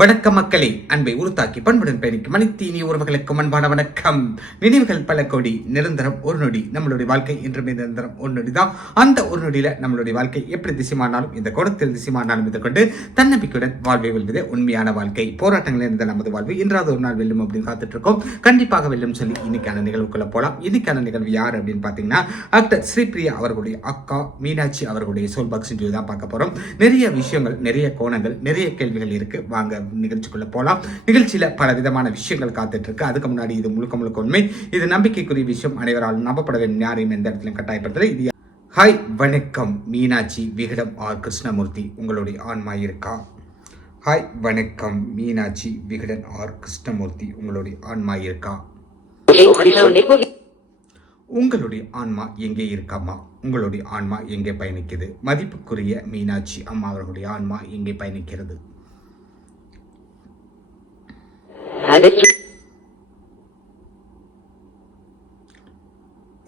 வணக்க மக்களே அன்பை உருத்தாக்கி பண்புடன் பயணிக்கும் மணித்தீனி உறவுகளுக்கு அன்பான வணக்கம். நினைவுகள் பல கோடி நிரந்தரம் ஒரு நொடி நம்மளுடைய வாழ்க்கை என்றுமே நிரந்தரம் ஒரு நொடி தான் அந்த ஒரு நொடியில நம்மளுடைய வாழ்க்கை எப்படி திசைமானாலும் இந்த கோணத்தில் திசைமானாலும் இதை கொண்டு தன்னம்பிக்கையுடன் வாழ்வை வெல்வதே உண்மையான வாழ்க்கை. போராட்டங்கள் இருந்த நமது வாழ்வு இன்றாவது ஒரு நாள் வெல்லும் அப்படின்னு காத்துட்டு இருக்கோம் கண்டிப்பாக வெல்லும் சொல்லி இன்னைக்கான நிகழ்வுக்குள்ள போலாம். இன்னைக்கான நிகழ்வு யார் அப்படின்னு பாத்தீங்கன்னா ஆக்டர் ஸ்ரீபிரியா அவர்களுடைய அக்கா மீனாட்சி அவர்களுடைய சோல் பாக்ஸ் இன்டர்வியூ தான் பார்க்க போறோம். நிறைய விஷயங்கள் நிறைய கோணங்கள் நிறைய கேள்விகள் இருக்கு. வாங்க நிகழ்ச்சிக்குள்ள போகலாம் நிகழ்ச்சியில பல விதமான விஷயங்கள் காத்துட்டு இருக்கு அதுக்கு முன்னாடி இது முழுக்க முழுக்க உண்மை. இது நம்பிக்கைக்குரிய விஷயம். அனைவராலும் நம்பப்பட வேண்டும். யாரையும் எந்த இடத்திலும் கட்டாயப்படுத்தல. இது ஹாய் வணக்கம். மீனாட்சி விகடம் ஆர். கிருஷ்ணமூர்த்தி. உங்களுடைய ஆன்மா இருக்கா? ஹாய் வணக்கம். மீனாட்சி விகடன் ஆர். கிருஷ்ணமூர்த்தி. உங்களுடைய ஆன்மா இருக்கா? உங்களுடைய ஆன்மா எங்கே இருக்காமா உங்களுடைய ஆன்மா எங்கே பயணிக்குது? மதிப்புக்குரிய மீனாட்சி அம்மா அவர்களுடைய ஆன்மா எங்கே பயணிக்கிறது?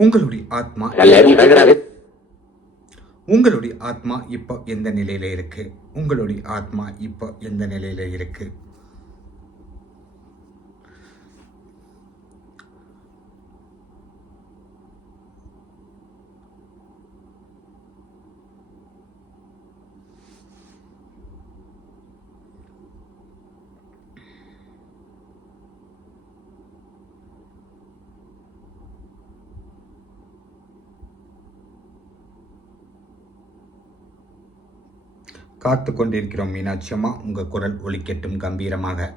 உங்களுடைய ஆத்மா உங்களுடைய ஆத்மா இப்போ எந்த நிலையில இருக்கு? உங்களுடைய ஆத்மா இப்போ எந்த நிலையில இருக்கு? காத்து கொண்டிருக்கிறோம் மீனாட்சி அம்மா. உங்க குரல் ஒலிக்கட்டும் கம்பீரமாக.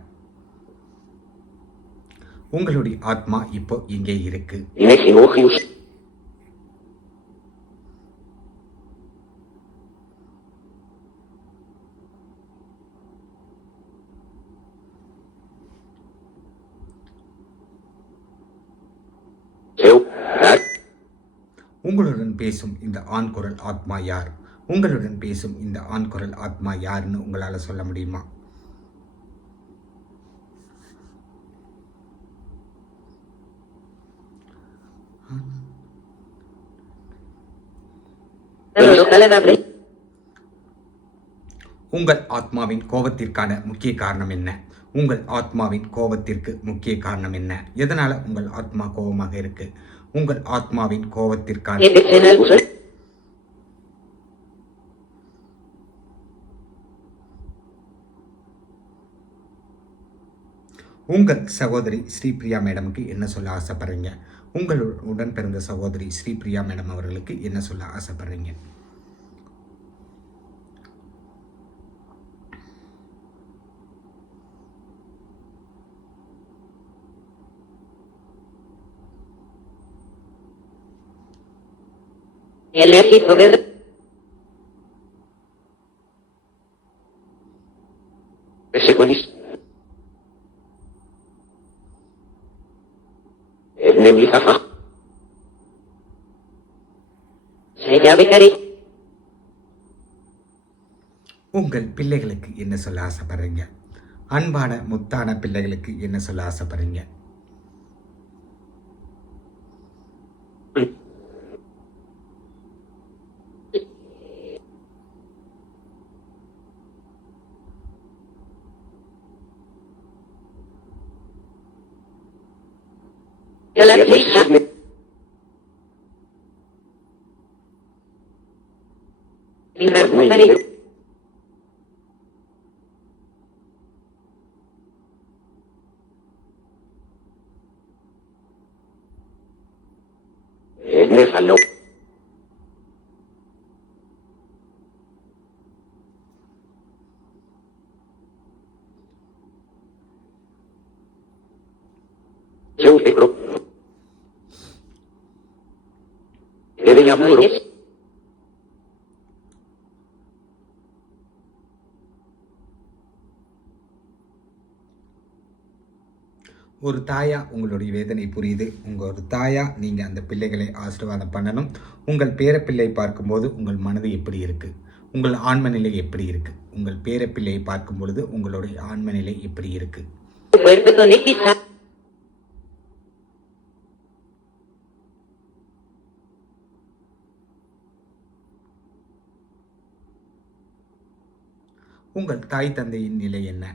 உங்களுடைய ஆத்மா இப்போ இங்கே இருக்கு. உங்களுடன் பேசும் இந்த ஆண் குரல் ஆத்மா யார்? உங்களுடன் பேசும் இந்த ஆண் குரல் ஆத்மா யாருன்னு உங்களால சொல்ல முடியுமா? உங்கள் ஆத்மாவின் கோபத்திற்கான முக்கிய காரணம் என்ன? உங்கள் ஆத்மாவின் கோபத்திற்கு முக்கிய காரணம் என்ன? எதனால உங்கள் ஆத்மா கோபமாக இருக்கு? உங்கள் ஆத்மாவின் கோபத்திற்கான உங்கள் சகோதரி ஸ்ரீபிரியா மேடமுக்கு என்ன சொல்ல ஆசைப்படுறீங்க? உங்கள் உடன் பிறந்த சகோதரி ஸ்ரீபிரியா மேடம் அவர்களுக்கு என்ன சொல்ல ஆசைப்படுறீங்க? El உங்கள் பிள்ளைகளுக்கு என்ன சொல்ல ஆசைப்படுறீங்க? அன்பான முத்தான பிள்ளைகளுக்கு என்ன சொல்ல ஆசைப்படுறீங்க? Recuperar. Déjalo. Yo te ஒரு தாயா உங்களுடைய வேதனை புரியுது. உங்கள் ஒரு தாயா நீங்கள் அந்த பிள்ளைகளை ஆசீர்வாதம் பண்ணணும். உங்கள் பேரப்பிள்ளை பார்க்கும்போது உங்கள் மனது எப்படி இருக்குது உங்கள் ஆன்ம நிலை எப்படி இருக்குது உங்கள் பேரப்பிள்ளையை பார்க்கும் பொழுது உங்களுடைய ஆன்ம நிலை எப்படி இருக்குது உங்கள் தாய் தந்தையின் நிலை என்ன?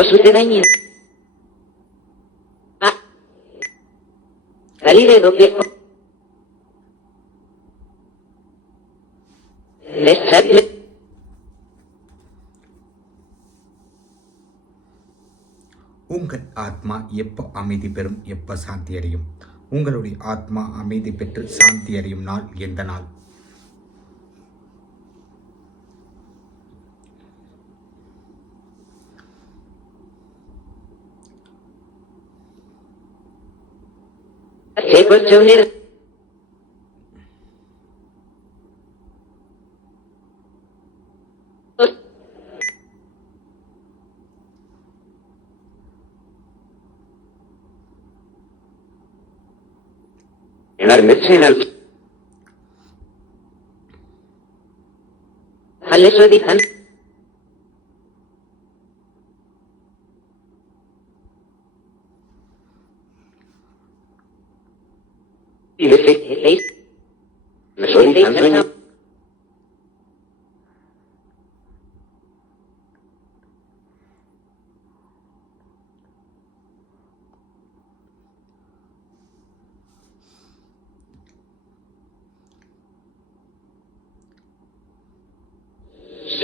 Ojos de daño. உங்கள் ஆத்மா எப்போ அமைதி பெறும் எப்போ சாந்தி அடையும்? உங்களுடைய ஆத்மா அமைதி பெற்று சாந்தி அடையும் நாள் எந்த நாள்? able to hit and I'm missing out.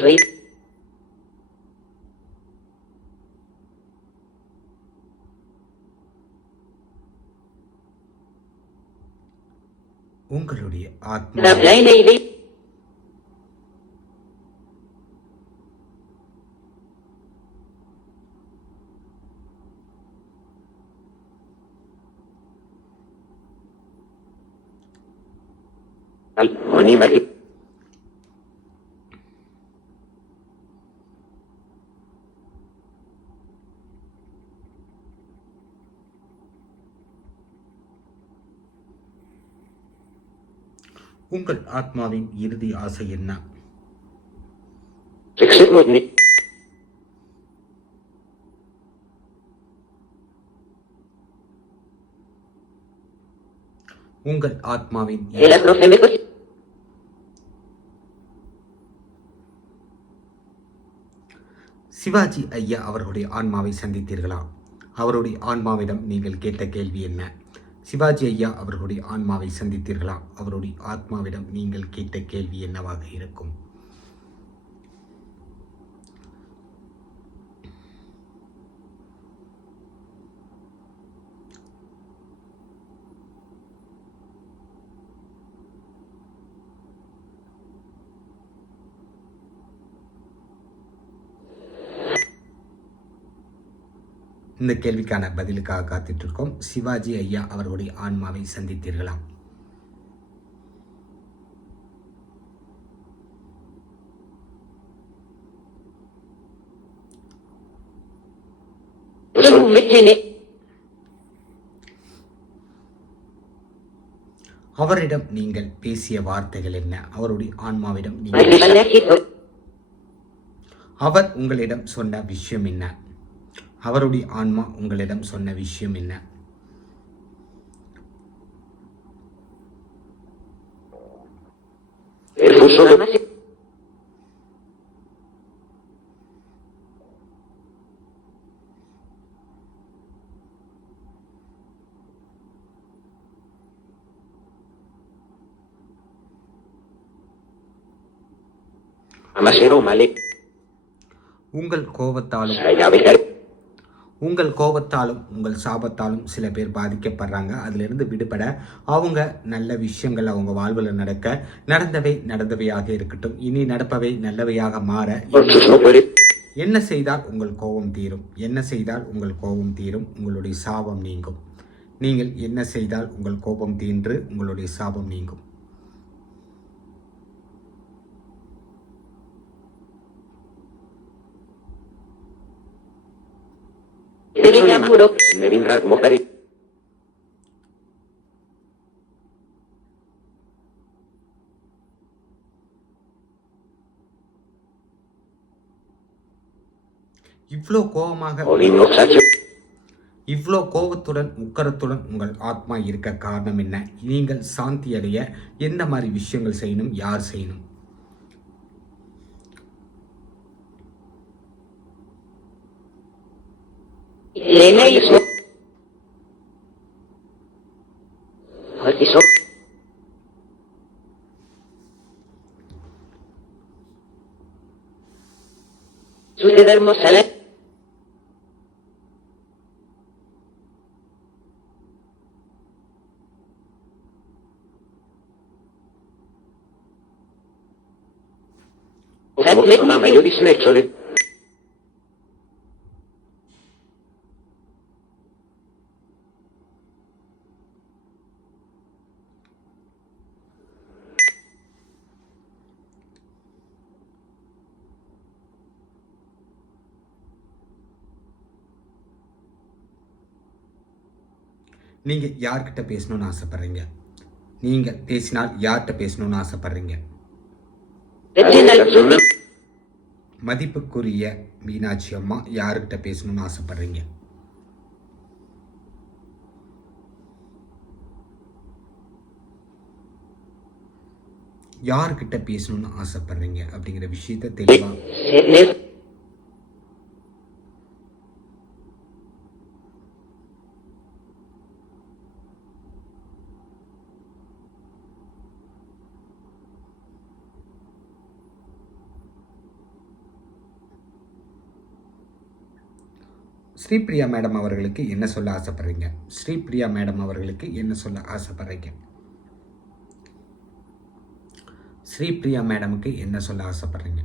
Soy. உங்களுடைய ஆத்மா La plena உங்கள் ஆத்மாவின் இறுதி ஆசை என்ன. உங்கள் ஆத்மாவின் சிவாஜி ஐயா அவர்களுடைய ஆன்மாவை சந்தித்தீர்களா? அவருடைய ஆன்மாவிடம் நீங்கள் கேட்ட கேள்வி என்ன? சிவாஜி ஐயா அவர்களுடைய ஆன்மாவை சந்தித்தீர்களா? அவருடைய ஆத்மாவிடம் நீங்கள் கேட்ட கேள்வி என்னவாக இருக்கும்? இந்த கேள்விக்கான பதிலுக்காக காத்துட்டு இருக்கோம் சிவாஜி ஐயா அவர்களுடைய ஆன்மாவை சந்தித்தீர்களா. அவரிடம் நீங்கள் பேசிய வார்த்தைகள் என்ன அவருடைய ஆன்மாவிடம் நீங்கள். அவர் உங்களிடம் சொன்ன விஷயம் என்ன அவருடைய ஆன்மா உங்களிடம் சொன்ன விஷயம் என்ன. உங்கள் கோபத்தாலும். உங்கள் கோபத்தாலும் உங்கள் சாபத்தாலும் சில பேர் பாதிக்கப்படுறாங்க. அதிலிருந்து விடுபட அவங்க நல்ல விஷயங்கள் அவங்க வாழ்வில் நடக்க நடந்தவை நடந்தவையாக இருக்கட்டும். இனி நடப்பவை நல்லவையாக மாற என்ன செய்தால் உங்கள் கோபம் தீரும்? என்ன செய்தால் உங்கள் கோபம் தீரும்? உங்களுடைய சாபம் நீங்கும். நீங்கள் என்ன செய்தால் உங்கள் கோபம் தீன்று உங்களுடைய சாபம் நீங்கும். இவ்வளோ கோபமாக. இவ்வளோ கோபத்துடன் உக்கரத்துடன் உங்கள் ஆத்மா இருக்க காரணம் என்ன? நீங்கள் சாந்தி அடைய எந்த மாதிரி விஷயங்கள் செய்யணும் யார் செய்யணும்? Elena y eso. Eso. Suele hermosa la... Mamá, yo. நீங்கள் யார்கிட்ட பேசணும்னு ஆசைப்படுறீங்க? நீங்கள் பேசினால் யார்கிட்ட பேசணும்னு ஆசைப்படுறீங்க. மதிப்புக்குரிய மீனாட்சி அம்மா யார்கிட்ட பேசணும்னு ஆசைப்படுறீங்க? யார்கிட்ட பேசணும்னு ஆசைப்படுறீங்க அப்படிங்கிற விஷயத்த தெளிவா ஸ்ரீபிரியா மேடம் அவர்களுக்கு என்ன சொல்ல ஆசைப்படுறீங்க? ஸ்ரீபிரியா மேடம் அவர்களுக்கு என்ன சொல்ல ஆசைப்படுறீங்க? ஸ்ரீபிரியா மேடமுக்கு என்ன சொல்ல ஆசைப்படுறீங்க?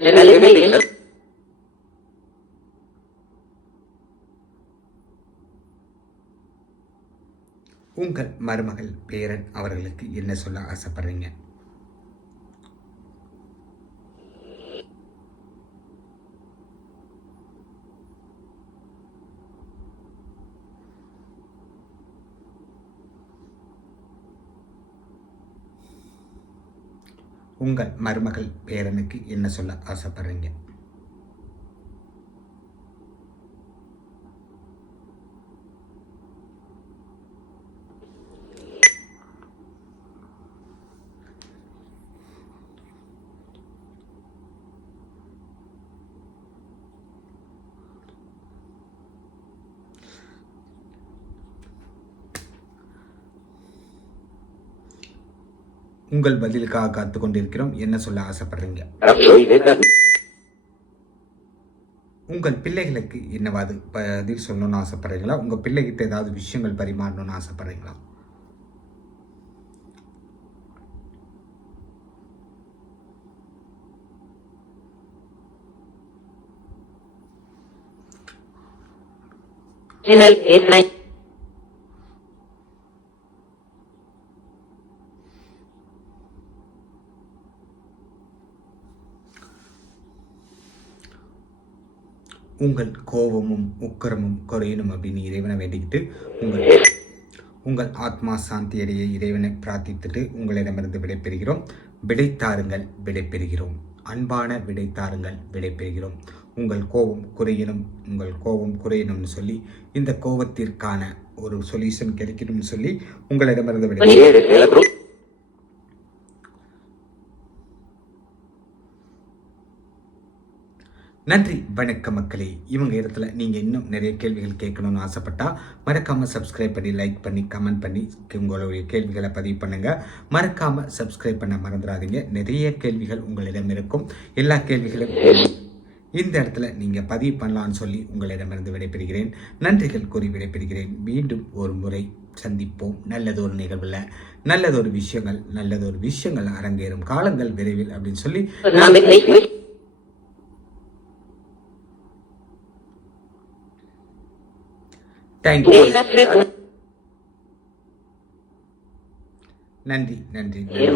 Gracias. உங்கள் மருமகள் பேரன் அவர்களுக்கு என்ன சொல்ல ஆசைப்படுறீங்க? உங்கள் மருமகள் பேரனுக்கு என்ன சொல்ல ஆசைப்படுறீங்க? உங்கள் பதிலுக்காக காத்து கொண்டிருக்கிறோம் என்ன சொல்ல ஆசைப்படுறீங்க? உங்கள் பிள்ளைகளுக்கு என்னவாது பதில் சொல்லணும்னு ஆசைப்படுறீங்களா? உங்கள் பிள்ளைகிட்ட ஏதாவது விஷயங்கள் பரிமாறணும்னு ஆசைப்படுறீங்களா? என்னை உங்கள் கோபமும் உக்கரமும் குறையணும் அப்படின்னு இறைவனை வேண்டிக்கிட்டு உங்கள் உங்கள் ஆத்மா சாந்தி அடைய இறைவனை பிரார்த்தித்துட்டு உங்களிடமிருந்து விடைபெறுகிறோம் விடைத்தாருங்கள் விடைபெறுகிறோம் அன்பான விடைத்தாருங்கள் விடைபெறுகிறோம் உங்கள் கோபம் குறையணும் உங்கள் கோபம் குறையணும்னு சொல்லி இந்த கோபத்திற்கான ஒரு சொல்யூஷன் கிடைக்கணும்னு சொல்லி உங்களிடமிருந்து விடைபெறுகிறோம் நன்றி வணக்கம் மக்களே. இவங்க இடத்துல நீங்கள் இன்னும் நிறைய கேள்விகள் கேட்கணும்னு ஆசைப்பட்டா மறக்காமல் சப்ஸ்கிரைப் பண்ணி லைக் பண்ணி கமெண்ட் பண்ணி உங்களுடைய கேள்விகளை பதிவு பண்ணுங்க. மறக்காமல் சப்ஸ்கிரைப் பண்ண மறந்துடாதீங்க. நிறைய கேள்விகள் உங்களிடம் இருக்கும். எல்லா கேள்விகளும் இந்த இடத்துல நீங்கள் பதிவு பண்ணலான்னு சொல்லி உங்களிடமிருந்து விடைபெறுகிறேன். நன்றிகள் கூறி விடைபெறுகிறேன். மீண்டும் ஒரு முறை சந்திப்போம். நல்லதொரு நிகழ்வில் நல்லதொரு விஷயங்கள் நல்லதொரு விஷயங்கள் அரங்கேறும் காலங்கள் விரைவில் அப்படின்னு சொல்லி தேங்க்யூ நன்றி நன்றி e